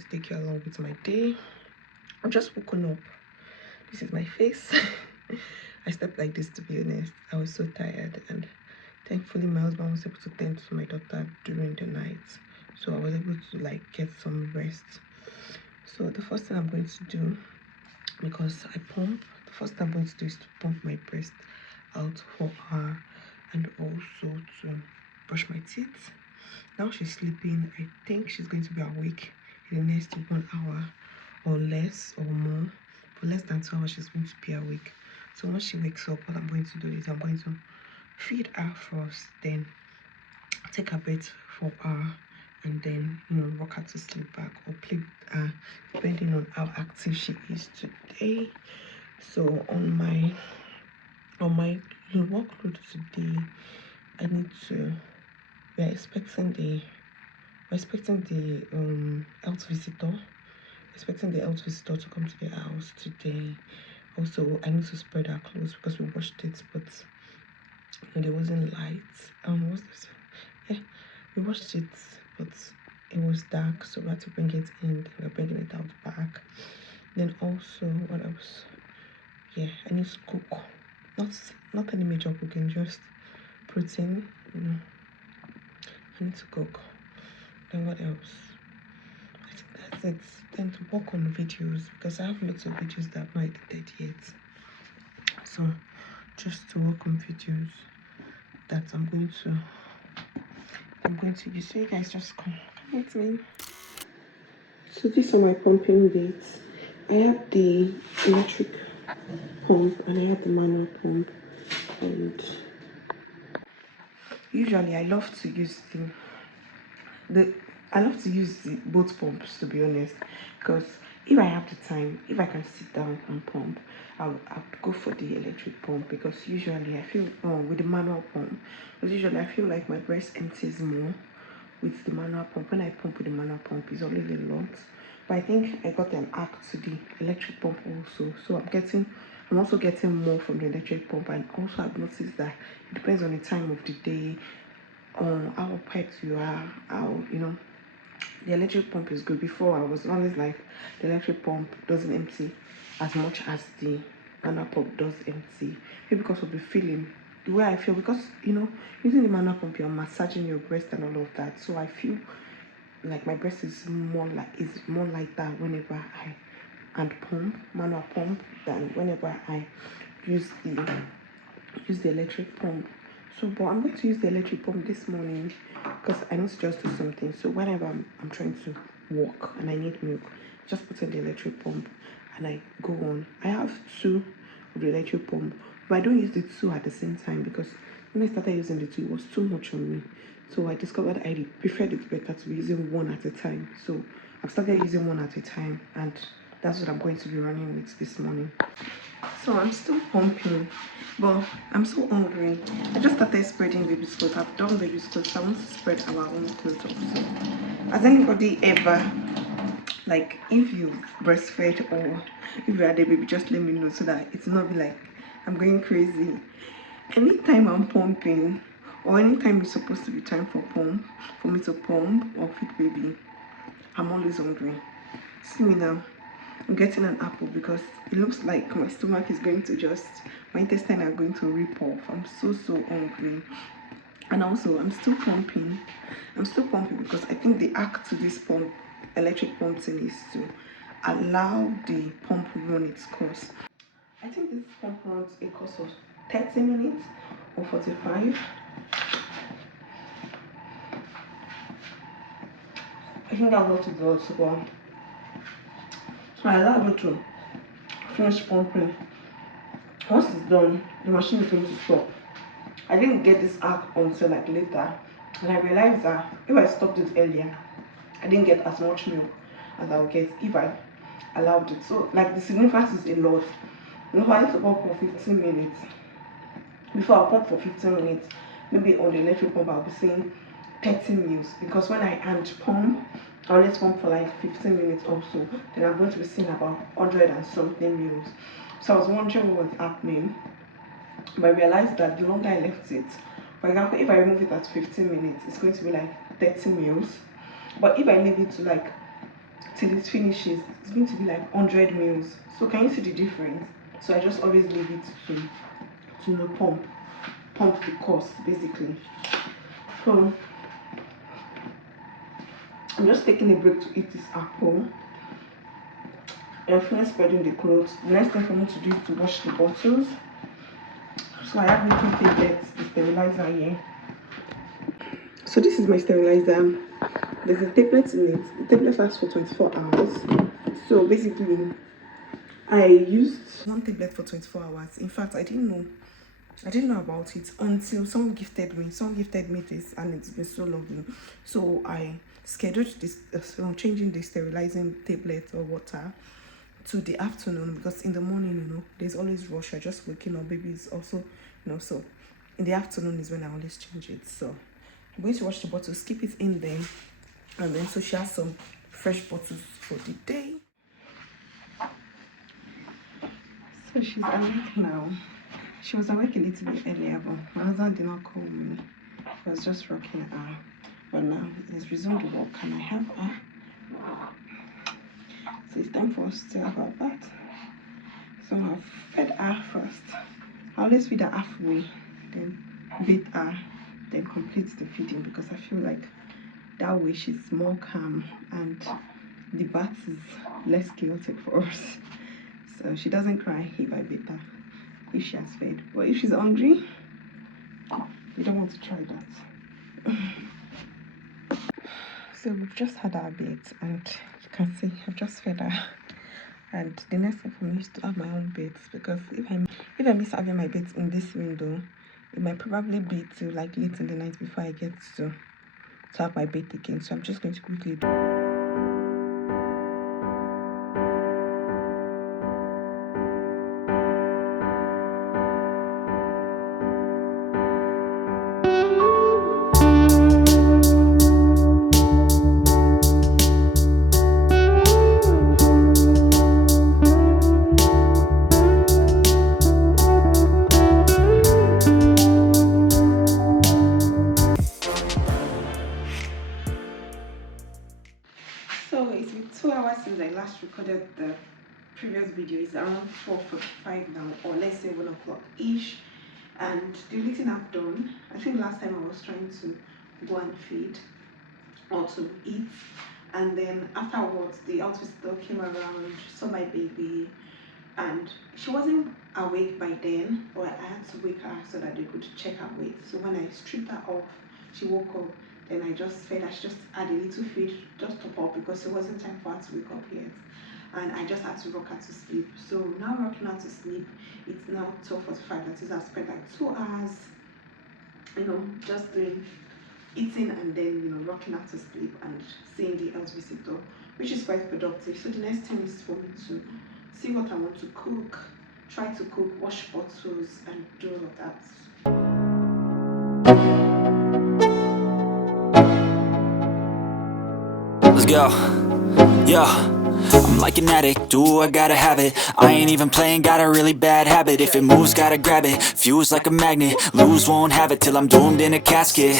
to take you along with my day. I've just woken up. This is my face. I slept like this, to be honest. I was so tired, and thankfully my husband was able to tend to my daughter during the night, so I was able to like get some rest. So the first thing I'm going to do, because I pump, the first thing I'm going to do is to pump my breast out for her, and also to brush my teeth. Now she's sleeping. I think she's going to be awake in the next 1 hour or less or more. For less than 2 hours she's going to be awake. So once she wakes up, what I'm going to do is I'm going to feed her first, then take a bed for her, and then rock her to sleep back or play with her depending on how active she is today. So on my workload today, I need to we're expecting the health visitor. Expecting the health visitor to come to the house today. Also, I need to spread our clothes because we washed it, but there wasn't light. What's this? Yeah, we washed it, but it was dark, so we had to bring it in. We're bringing it out back. Then also, what else? Yeah, I need to cook. Not any major cooking, just protein. I need to cook. Then what else? I think that's it. Then to work on videos, because I have lots of videos that are not edited yet. So just to work on videos that I'm going to use. So you guys just come with me. So these are my pumping dates. I have the electric pump and I have the manual pump, and usually I love to use both pumps, to be honest, because if I have the time, if I can sit down and pump, I'll go for the electric pump, because usually I feel with the manual pump, because usually I feel like my breast empties more with the manual pump. When I pump with the manual pump, it's always a lot. But I think I got an hack to the electric pump also, so I'm also getting more from the electric pump. And also I've noticed that it depends on the time of the day, how packed you are, how the electric pump is good. Before I was always like, the electric pump doesn't empty as much as the manual pump does empty, maybe because of the feeling, the way I feel, because using the manual pump, you're massaging your breast and all of that, so I feel like my breast is more lighter whenever I pump manual pump than whenever I use the electric pump. So but I'm going to use the electric pump this morning because I need to just do something. So whenever I'm trying to walk and I need milk, just put in the electric pump and I go on. I have 2 of the electric pump, but I don't use the 2 at the same time, because when I started using the 2, it was too much on me. So I discovered I preferred it better to be using 1 at a time. So I've started using 1 at a time, and that's what I'm going to be running with this morning. So I'm still pumping, but I'm so hungry. I just started spreading baby's clothes. I've done baby's clothes, so I want to spread our own clothes also. Has anybody ever, like, if you breastfed or if you had a baby, just let me know so that it's not be like I'm going crazy. Anytime I'm pumping, or anytime it's supposed to be time for me to pump or feed baby, I'm always hungry. See me now. I'm getting an apple because it looks like my stomach is going to my intestines are going to rip off. I'm so hungry. And also I'm still pumping because I think the hack to this electric pump thing is to allow the pump run its course. I think this pump runs a course of 30 minutes or 45. I think that's what it does. So I allow it to finish pumping. Once it's done, the machine is going to stop. I didn't get this hack until like later, and I realized that if I stopped it earlier, I didn't get as much milk as I would get if I allowed it. So like the significance is a lot. If I need to pump for 15 minutes, before I pump for 15 minutes, maybe on the electric pump I'll be seeing 30 mils, because when I hand pump, I always pump for like 15 minutes also. Then I'm going to be seeing about 100 and something mils. So I was wondering what was happening, but I realized that the longer I left it, for example, if I remove it at 15 minutes, it's going to be like 30 mils. But if I leave it to like till it finishes. It's going to be like 100 mils. So can you see the difference? So I just always leave it to no pump the cost basically. So I'm just taking a break to eat this apple. I finished spreading the clothes. The next thing for me to do is to wash the bottles. So I have little tablets, the sterilizer here. So this is my sterilizer. There's a tablet in it. The tablet lasts for 24 hours. So basically, I used one tablet for 24 hours. In fact, I didn't know about it until someone gifted me this, and it's been so lovely. So I scheduled this changing the sterilizing tablet or water to the afternoon, because in the morning, there's always rush. I just waking up, baby is also, so in the afternoon is when I always change it. So I'm going to wash the bottles, keep it in there, and then so she has some fresh bottles for the day. So she's awake now. She was awake a little bit earlier, but my husband did not call me. I was just rocking her. But now it's resumed work and I have her. So it's time for us to have our bath. So I've fed her first. I always feed her halfway, then bathe her, then complete the feeding, because I feel like that way she's more calm and the bath is less chaotic for us. So she doesn't cry if I bathe her, if she has fed. But if she's hungry, we don't want to try that. So we've just had our bath, and you can see I've just fed her. And the next thing for me is to have my own baths, because if I miss having my baths in this window, it might probably be to like late in the night before I get to have my bath again. So I'm just going to quickly do. So it's been 2 hours since I last recorded the previous video. It's around 12:45 now, or let's say 1 o'clock ish. And the only thing I've done, I think last time I was trying to go and feed or to eat, and then afterwards the outfit still came around, saw my baby, and she wasn't awake by then, but I had to wake her so that they could check her weight. So when I stripped her off, she woke up. Then I just fed her. She just had a little feed, just top up, because it wasn't time for her to wake up yet. And I just had to rock her to sleep. So now rocking her to sleep, it's now 12:45. That is, I spent like 2 hours, just doing eating and then rocking her to sleep and seeing the health visitor, which is quite productive. So the next thing is for me to see what I want to cook, try to cook, wash bottles, and do all of that. Let's go. Yo, I'm like an addict, do I gotta have it. I ain't even playing, got a really bad habit. If it moves, gotta grab it, fuse like a magnet. Lose, won't have it till I'm doomed in a casket.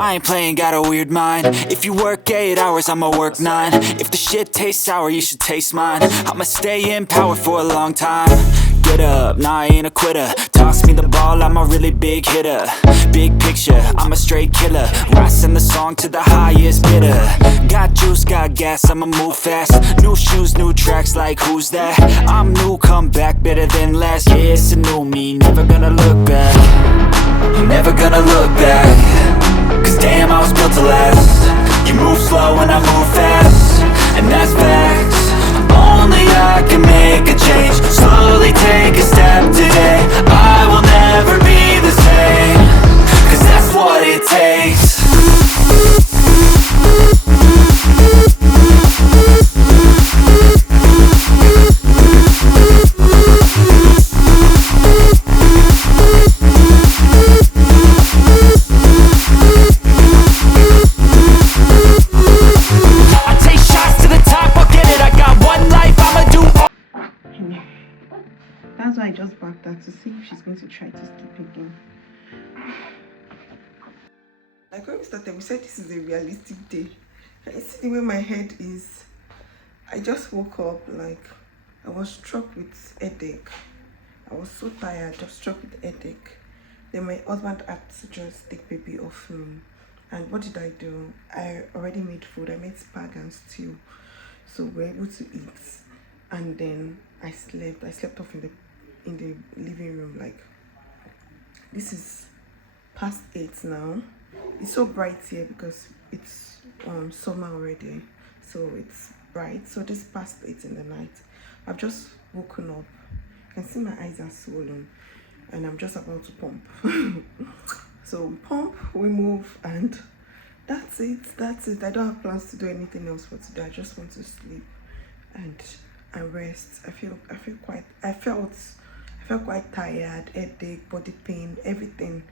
I ain't playing, got a weird mind. If you work 8 hours, I'ma work 9. If the shit tastes sour, you should taste mine. I'ma stay in power for a long time. Get up, nah, I ain't a quitter. Toss me the ball, I'm a really big hitter. Big picture, I'm a straight killer. Rising the song to the highest bidder. Got juice, got gas, I'ma move fast. New shoes, new tracks, like who's that? I'm new, come back, better than last. Yeah, it's a new me, never gonna look back. Never gonna look back. Cause damn, I was built to last. You move slow and I move fast, and that's facts. Only I can make a change. Slowly take a step today. I will never be the same. Cause that's what it takes. That's why I just backed her to see if she's going to try to sleep again. Like when we started, we said this is a realistic day. Can you see the way my head is I just woke up, like I was struck with headache. I was so tired, just struck with headache. Then my husband had to just take baby off me. And what did I do? I already made food. I made spag and stew. So we were able to eat. And then I slept. I slept off in the living room. Like, this is past 8 now. It's so bright here because it's summer already. So it's bright. So this past 8 in the night. I've just woken up. You can see my eyes are swollen. And I'm just about to pump. So we pump, we move, and that's it. I don't have plans to do anything else for today. I just want to sleep and rest. I felt quite tired, headache, body pain, everything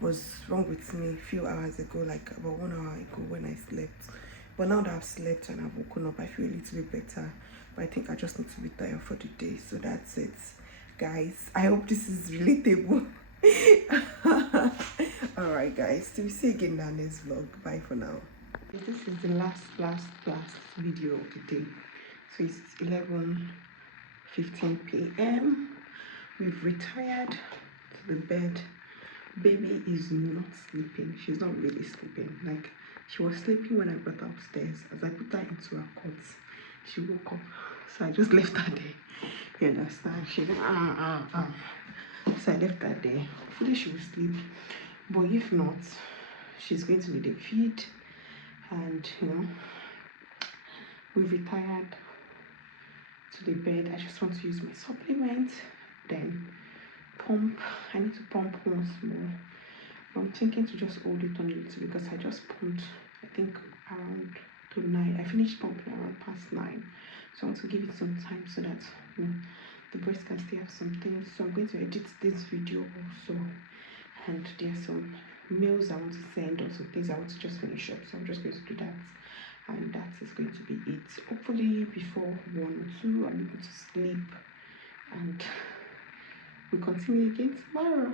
was wrong with me a few hours ago, like about 1 hour ago when I slept. But now that I've slept and I've woken up, I feel a little bit better. But I think I just need to retire for the day. So that's it, guys. I hope this is relatable. Alright, guys, till we see you again in our next vlog. Bye for now. This is the last video of the day. So it's 11:15 p.m. We've retired to the bed. Baby is not sleeping. She's not really sleeping. Like, she was sleeping when I brought her upstairs. As I put her into her cot, she woke up. So I just left her there. You understand? She went, So I left her there. Hopefully she will sleep. But if not, she's going to need a feed. And, we've retired to the bed. I just want to use my supplement. Then pump. I need to pump once more. I'm thinking to just hold it on a little because I just pumped, I think, around to 9. I finished pumping around past 9. So I want to give it some time so that the breast can still have some things. So I'm going to edit this video also. And there's some mails I want to send, also things I want to just finish up. So I'm just going to do that. And that is going to be it. Hopefully before 1 or 2 I'm able to sleep. And we continue again tomorrow.